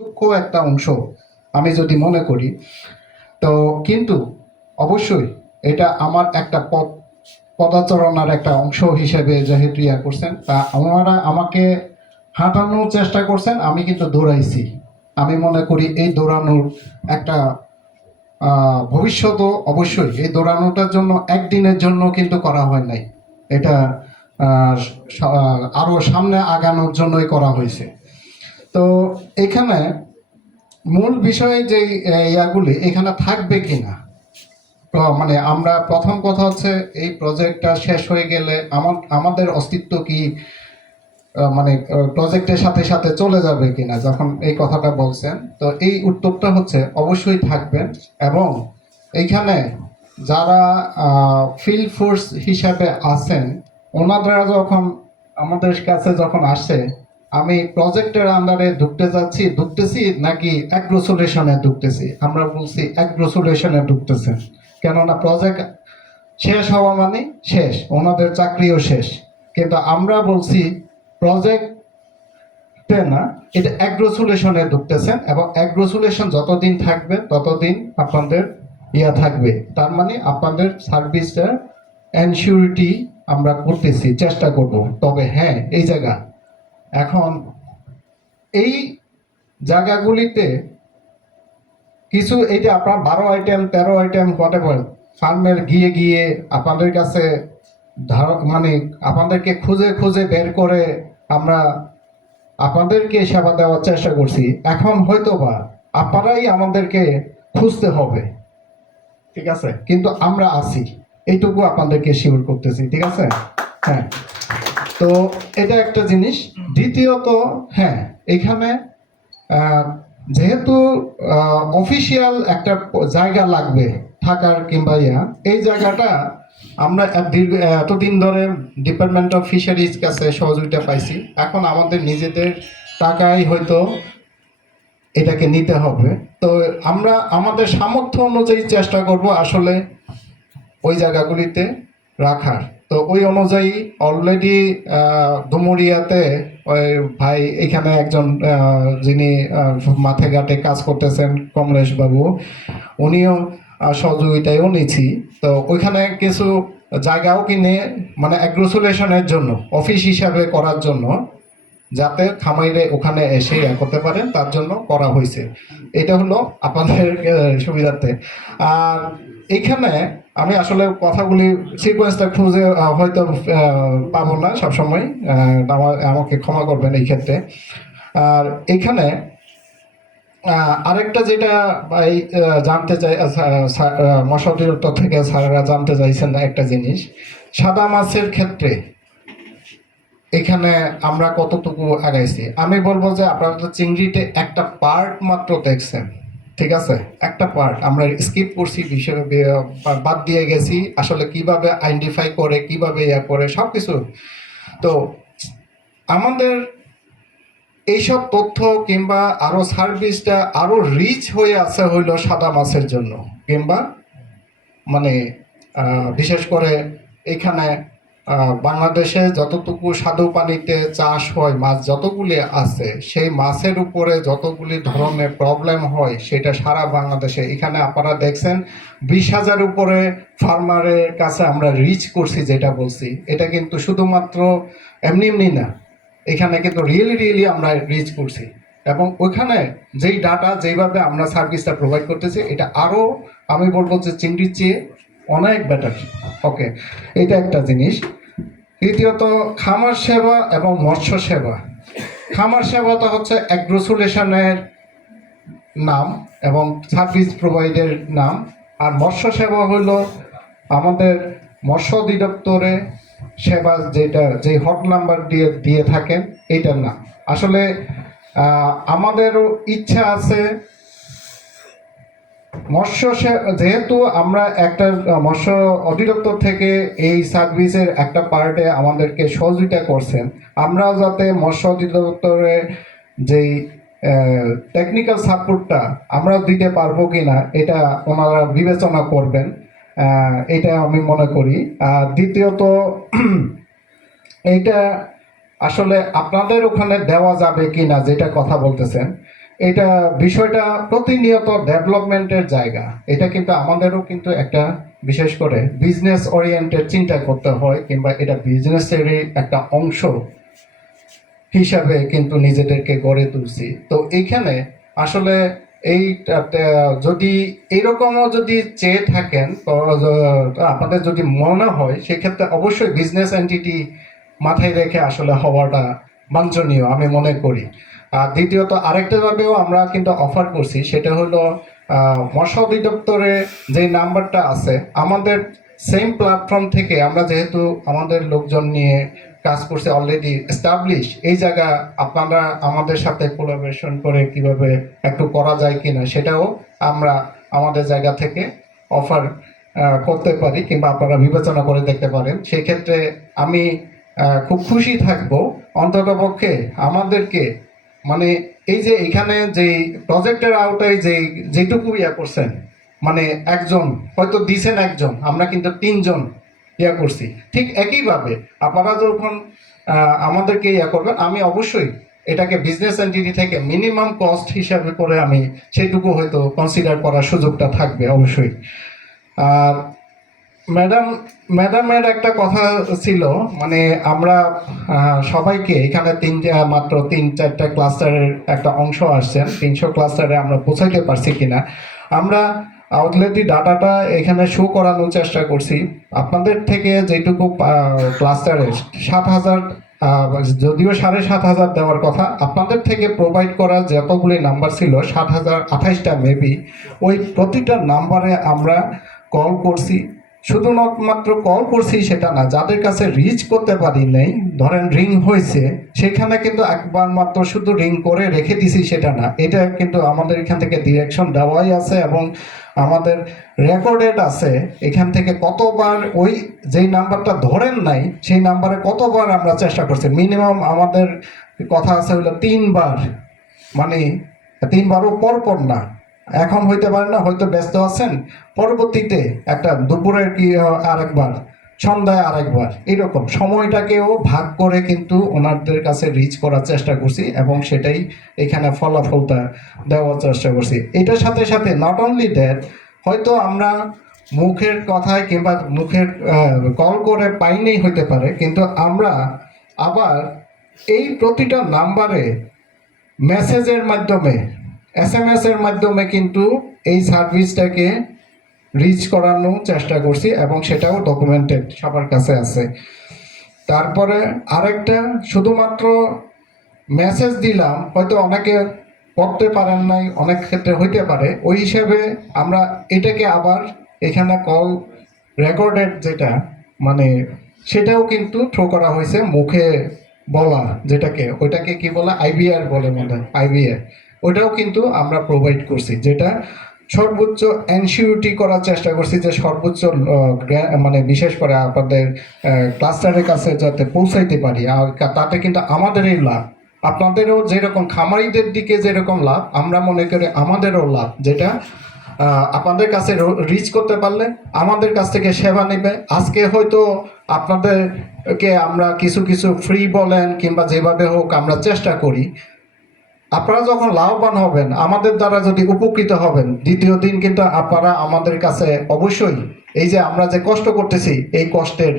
সূক্ষ্ম একটা অংশ আমি যদি মনে করি। তো কিন্তু অবশ্যই এটা আমার একটা পদাচরণার একটা অংশ হিসেবে যেহেতু ইয়া করছেন, তা ওনারা আমাকে হাঁটানোর চেষ্টা করছেন, আমি কিন্তু দৌড়াইছি। আমি মনে করি এই দৌড়ানোর একটা ভবিষ্যৎও অবশ্যই এই দৌড়ানোটার জন্য একদিনের জন্য কিন্তু করা হয় নাই। এটা আরো সামনে আগানোর জন্যই করা হয়েছে। তো এখানে মূল বিষয় যে ইয়াগুলি এখানে থাকবে কিনা, মানে আমরা প্রথম কথা হচ্ছে এই প্রজেক্টটা শেষ হয়ে গেলে আমাদের অস্তিত্ব কি মানে প্রজেক্টের সাথে সাথে চলে যাবে কিনা, যখন এই কথাটা বলছেন, তো এই উত্তরটা হচ্ছে অবশ্যই থাকবেন। এবং এইখানে যারা ফিল্ড ফোর্স হিসাবে আছেন ওনারা যখন আমাদের কাছে যখন আসে, আমি প্রজেক্টের আন্ডারে ঢুকতেছি নাকি অ্যাগ্রোসোলেশনে ঢুকতেছি, আমরা বলছি অ্যাগ্রোসোলেশনে ঢুকতেছেন। কেননা প্রজেক্ট শেষ হওয়া মানে শেষ, ওনাদের চাকরিও শেষ। কিন্তু আমরা বলছি প্রজেক্টে না, এটা অ্যাগ্রোসোলেশনে ঢুকতেছেন, এবং অ্যাগ্রোসোলেশন যতদিন থাকবে ততদিন আপনাদের ইয়া থাকবে। তার মানে আপনাদের সার্ভিসটা এনসিউরিটি আমরা করতেছি, চেষ্টা করব। তবে হ্যাঁ, এই জায়গা এখন এই জায়গাগুলিতে কিছু এই যে আপনার 12 আইটেম 13 আইটেম হোয়াটএভার ফার্মের গিয়ে গিয়ে আপনাদের কাছে মানে আপনাদেরকে খুঁজে খুঁজে বের করে আমরা আপনাদেরকে সেবা দেওয়ার চেষ্টা করছি। এখন হয়তো বা আপনারাই আমাদেরকে খুঁজতে হবে, ঠিক আছে, কিন্তু আমরা আছি, এইটুকু আপনাদেরকে শিওর করতেছি, ঠিক আছে। হ্যাঁ, তো এটা একটা জিনিস। দ্বিতীয়ত, হ্যাঁ, এখানে যেহেতু অফিসিয়াল একটা জায়গা লাগবে থাকার কিংবা ইয়া, এই জায়গাটা আমরা এতদিন ধরে ডিপার্টমেন্ট অফ ফিশারিজ কাছে সহযোগিতা পাইছি। এখন আমাদের নিজেদের টাকায় হয়তো এটাকে নিতে হবে। তো আমরা আমাদের সামর্থ্য অনুযায়ী চেষ্টা করব আসলে ওই জায়গাগুলিতে রাখার। তো ওই অনুযায়ী অলরেডি ডুমুরিয়াতে ওই ভাই এখানে একজন যিনি মাঠে ঘাটে কাজ করতেছেন কমলেশ বাবু, উনিও সহযোগিতায়ও নিয়েছি। তো ওইখানে কিছু জায়গাও কিনে মানে অ্যাগ্রোসোলেশনের জন্য অফিস হিসাবে করার জন্য, যাতে খামাইরে ওখানে এসে করতে পারেন তার জন্য করা হয়েছে। এটা হলো আপনাদের সুবিধার্থে। আর এইখানে আমি আসলে কথাগুলি সিকোয়েন্সটা খুঁজে হয়তো পাবো না সবসময়, আমাকে ক্ষমা করবেন এই ক্ষেত্রে। আর এইখানে আরেকটা যেটা এই জানতে চাই, মৎস্য অধিদপ্তর থেকে স্যারেরা জানতে চাইছেন একটা জিনিস, সাদা মাছের ক্ষেত্রে এখানে আমরা কতটুকু আগাইছি। আমি বলবো যে আপনারা তো চিংড়িতে একটা পার্ট মাত্র দেখছেন, ঠিক আছে, একটা পার্ট আমরা স্কিপ করছি, বিষয় বাদ দিয়ে গেছি আসলে কিভাবে আইডেন্টিফাই করে, কিভাবে ইয়া করে সবকিছু। তো আমাদের এইসব তথ্য কিংবা আরো সার্ভিসটা আরো রিচ হয়ে আছে হইল সাদা মাছের জন্য, কিংবা মানে বিশেষ করে এখানে বাংলাদেশে যতটুকু স্বাদু পানিতে চাষ হয় মাছ যতগুলি আছে, সেই মাছের উপরে যতগুলি ধরনের প্রবলেম হয় সেটা সারা বাংলাদেশে। এখানে আপনারা দেখছেন 20,000 উপরে ফার্মারের কাছে আমরা রিচ করছি, যেটা বলছি এটা কিন্তু শুধুমাত্র এমনি এমনি না, এখানে কিন্তু রিয়েলি আমরা রিচ করছি। এবং ওইখানে যেই ডাটা যেইভাবে আমরা সার্ভিসটা প্রোভাইড করতেছি, এটা আরও আমি বলবো যে চিংড়ির চেয়ে অনেক বেটার। ওকে, এটা একটা জিনিস। তৃতীয়ত, খামার সেবা এবং মৎস্য সেবা। খামার সেবাটা হচ্ছে অ্যাগ্রোসোলেশনের নাম এবং সার্ভিস প্রোভাইডের নাম। আর মৎস্য সেবা হলো আমাদের মৎস্য অধিদপ্তরে সেবা, যেটা যে হট নাম্বার দিয়ে দিয়ে থাকেন, এইটার নাম। আসলে আমাদেরও ইচ্ছা আছে যেহেতু আমরা একটা মৎস্য অধিদপ্তর থেকে এই সার্ভিসের একটা পার্টে আমাদেরকে সহযোগিতা করছেন, আমরাও যাতে মৎস্য অধিদপ্তরে যেই টেকনিক্যাল সাপোর্টটা আমরা দিতে পারবো কিনা এটা ওনারা বিবেচনা করবেন, এটা আমি মনে করি। আর দ্বিতীয়ত, এইটা আসলে আপনাদের ওখানে দেওয়া যাবে কিনা যেটা কথা বলতেছেন, এটা বিষয়টা প্রতিনিয়ত ডেভেলপমেন্টের জায়গা। এটা কিন্তু আমাদেরও কিন্তু একটা বিশেষ করে বিজনেস ওরিয়েন্টেড চিন্তা করতে হয়, কিংবা এটা বিজনেসেরই একটা অংশ হিসাবে কিন্তু নিজেদেরকে গড়ে তুলছি। তো এইখানে আসলে এই যদি এরকমও যদি চেয়ে থাকেন, তো আপনাদের যদি মনে হয়, সেক্ষেত্রে অবশ্যই বিজনেস এন্টিটি মাথায় রেখে আসলে হওয়াটা বাঞ্ছনীয় আমি মনে করি। আর দ্বিতীয়ত আরেকটা ভাবেও আমরা কিন্তু অফার করছি, সেটা হলো মৎস্য অধিদপ্তরে যে নাম্বারটা আছে, আমাদের সেম প্ল্যাটফর্ম থেকে আমরা যেহেতু আমাদের লোকজন নিয়ে কাজ করছে, অলরেডি এস্টাবলিশ, এই জায়গা আপনারা আমাদের সাথে কোলাবোরেশন করে কিভাবে একটু করা যায় কিনা সেটাও আমরা আমাদের জায়গা থেকে অফার করতে পারি, কিংবা আপনারা বিবেচনা করে দেখতে পারেন। সেই ক্ষেত্রে আমি খুব খুশি থাকব অন্ততপক্ষে আমাদেরকে, মানে এই যে এখানে যে প্রজেক্টের আওতায় যেটুকু ইয়া করছেন, মানে একজন হয়তো দিছেন, একজন, আমরা কিন্তু 3 জন ইয়া করছি। ঠিক একইভাবে আপনারা যখন আমাদেরকে ইয়া করবেন, আমি অবশ্যই এটাকে বিজনেস এন্টিটি থেকে মিনিমাম কস্ট হিসাবে করে আমি সেইটুকু হয়তো কনসিডার করার সুযোগটা থাকবে অবশ্যই। আর ম্যাডামের একটা কথা ছিল, মানে আমরা সবাইকে এখানে মাত্র 3-4টা ক্লাস্টারের একটা অংশ আসছেন, 300 ক্লাস্টারে আমরা পৌঁছাইতে পারছি কিনা। আমরা অলরেডি ডাটাটা এখানে শো করানোর চেষ্টা করছি। আপনাদের থেকে যেটুকু ক্লাস্টারে 7,000, যদিও 7,500 দেওয়ার কথা, আপনাদের থেকে প্রোভাইড করা যতগুলি নাম্বার ছিল 7,028টা মেবি, ওই প্রতিটা নাম্বারে আমরা কল করছি। শুধু মাত্র কল করছি সেটা না, যাদের কাছে রিচ করতে পারি নাই, ধরেন রিং হয়েছে, সেখানে কিন্তু একবার মাত্র শুধু রিং করে রেখে দিছি সেটা না, এটা কিন্তু আমাদের এখান থেকে ডিরেকশন দেওয়াই আছে এবং আমাদের রেকর্ডেড আছে এখান থেকে কতবার ওই যেই নাম্বারটা ধরেন নাই সেই নাম্বারে কতবার আমরা চেষ্টা করছি। মিনিমাম আমাদের কথা আছে হলো 3বার, মানে 3বারও পরপর না, এখন হইতে পারে না, হয়তো ব্যস্ত আছেন, পরবর্তীতে একটা দুপুরের কি আরেকবার, সন্ধ্যায় আরেকবার, এরকম সময়টাকেও ভাগ করে কিন্তু ওনাদের কাছে রিচ করার চেষ্টা করছি এবং সেটাই এখানে ফলাফলটা দেওয়ার চেষ্টা করছি। এটার সাথে সাথে নট অনলি দ্যাট, হয়তো আমরা মুখের কথায় কিংবা মুখের কল করে পাইনি হইতে পারে, কিন্তু আমরা আবার এই প্রতিটা নাম্বারে মেসেজের মাধ্যমে, SMS এর মাধ্যমে কিন্তু এই সার্ভিসটাকে রিচ করানোর চেষ্টা করছি এবং সেটাও ডকুমেন্টেড সবার কাছে আছে। তারপরে আরেকটা, শুধুমাত্র মেসেজ দিলাম, হয়তো অনেকে পড়তে পারেন নাই, অনেক ক্ষেত্রে হইতে পারে, ওই হিসাবে আমরা এটাকে আবার এখানে কল রেকর্ডেড যেটা, মানে সেটাও কিন্তু থ্রো করা হয়েছে, মুখে বলা যেটাকে, ওইটাকে কি বলে, IVR বলে মনে হয়, IVR, ওটাও কিন্তু আমরা প্রোভাইড করছি, যেটা সর্বোচ্চ এনসিউরিটি করার চেষ্টা করছি যে সর্বোচ্চ মানে বিশেষ করে আপনাদের ক্লাস্টারের কাছে যাতে পৌঁছাইতে পারি, আর তাতে কিন্তু আমাদেরই লাভ, আপনাদেরও যেরকম খামারিদের দিকে যেরকম লাভ, আমরা মনে করি আমাদেরও লাভ, যেটা আপনাদের কাছে রিচ করতে পারলে আমাদের কাছ থেকে সেবা নেবে। আজকে হয়তো আপনাদেরকে আমরা কিছু কিছু ফ্রি বলেন কিংবা যেভাবে হোক আমরা চেষ্টা করি, আপনারা যখন লাভবান হবেন, আমাদের দ্বারা যদি উপকৃত হবেন, দ্বিতীয় দিন কিন্তু আপনারা আমাদের কাছে অবশ্যই এই যে আমরা যে কষ্ট করতেছি, এই কষ্টের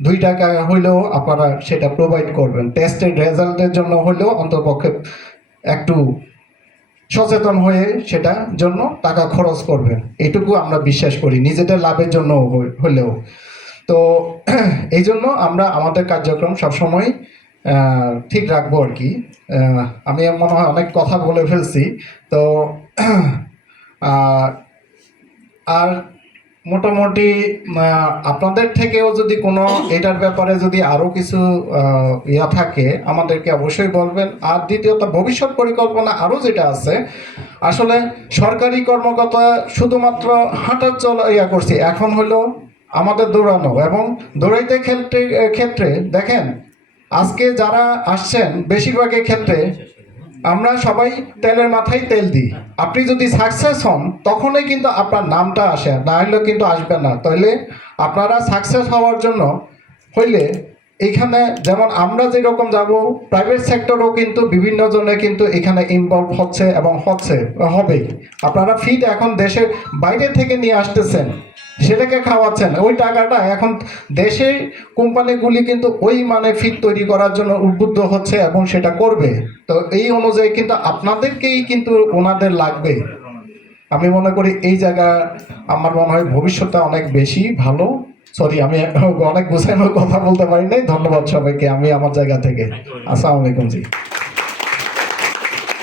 2 টাকা হইলেও আপনারা সেটা প্রোভাইড করবেন, টেস্টের রেজাল্টের জন্য হইলেও অন্ততপক্ষে একটু সচেতন হয়ে সেটার জন্য টাকা খরচ করবেন, এটুকু আমরা বিশ্বাস করি, নিজেদের লাভের জন্য হলেও। তো এই জন্য আমরা আমাদের কার্যক্রম সবসময় ঠিক রাখবো আর কি। আমি মনে হয় অনেক কথা বলে ফেলছি, তো আর মোটামুটি আপনাদের থেকেও যদি কোনো এটার ব্যাপারে যদি আরও কিছু ইয়া থাকে আমাদেরকে অবশ্যই বলবেন। আর দ্বিতীয়ত ভবিষ্যৎ পরিকল্পনা আরও যেটা আছে, আসলে সরকারি কর্মকর্তা শুধুমাত্র হাঁটার চলা ইয়া করছি, এখন হলো আমাদের দৌড়ানো, এবং দৌড়াইতে ক্ষেত্রে দেখেন আজকে যারা আসছেন বেশিরভাগের ক্ষেত্রে আমরা সবাই তেলের মাথায় তেল দিই। আপনি যদি সাকসেস হন তখনই কিন্তু আপনার নামটা আসে, না হলে কিন্তু আসবে না। তাহলে আপনারা সাকসেস হওয়ার জন্য হইলে এখানে যেমন আমরা যেরকম যাব, প্রাইভেট সেক্টরও কিন্তু বিভিন্ন জনে কিন্তু এখানে ইনভলভ হচ্ছে এবং হবেই। আপনারা ফিড এখন দেশের বাইরে থেকে নিয়ে আসতেছেন, সেটাকে খাওয়াচ্ছেন, ওই টাকাটা এখন দেশের কোম্পানিগুলি কিন্তু ওই মানে ফিড তৈরি করার জন্য উদ্বুদ্ধ হচ্ছে এবং সেটা করবে। তো এই অনুযায়ী কিন্তু আপনাদেরকেই কিন্তু ওনাদের লাগবে। আমি মনে করি এই জায়গা আমার মনে হয় ভবিষ্যতে অনেক বেশি ভালো। সরি, আমি অনেক গুছানো কথা বলতে পারি নাই। ধন্যবাদ সবাইকে, আমি আমার জায়গা থেকে। আসসালামু আলাইকুম জি।